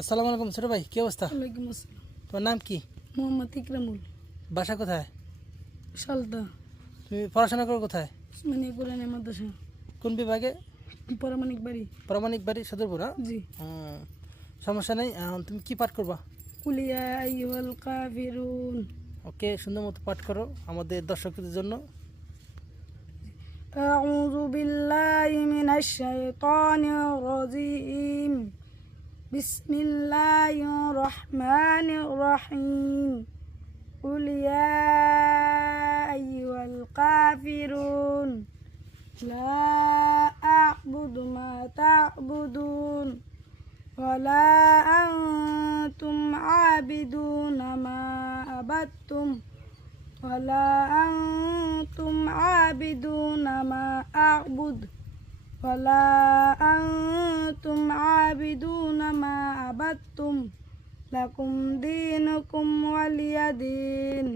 আসসালামু আলাইকুম ছোট ভাই, কি অবস্থা? ওয়ালাইকুম আসসালাম। তোমার নাম কি? মোহাম্মদ ইকরামুল। বাসা কোথায়? সালদা তুমি পড়াশোনা করো কোথায়? উসমানিয়া কোরআনের মাদ্রাসা। কোন বিভাগে? পরামানিক বাড়ি। প্রামাণিক বাড়ি, সদরপুর। জি। সমস্যা নেই। তুমি কি পাঠ করবা? কুলিয়া আইয়ুহাল কাফিরুন। ওকে, সুন্দর মতো পাঠ করো আমাদের দর্শকদের জন্য। আউযু বিল্লাহি মিনাশ শাইতানির রাজীম। বিসমিল্লাহির রহমানির রহিম। কুলিয়া আইয়ুহাল কাফিরুন। লা আ'বুদু মা তা'বুদুন ولا أنتم عابدون ما عبدتم ولا أنتم عابدون ما أعبد ولا أنتم عابدون ما عبدتم لكم دينكم ولي دين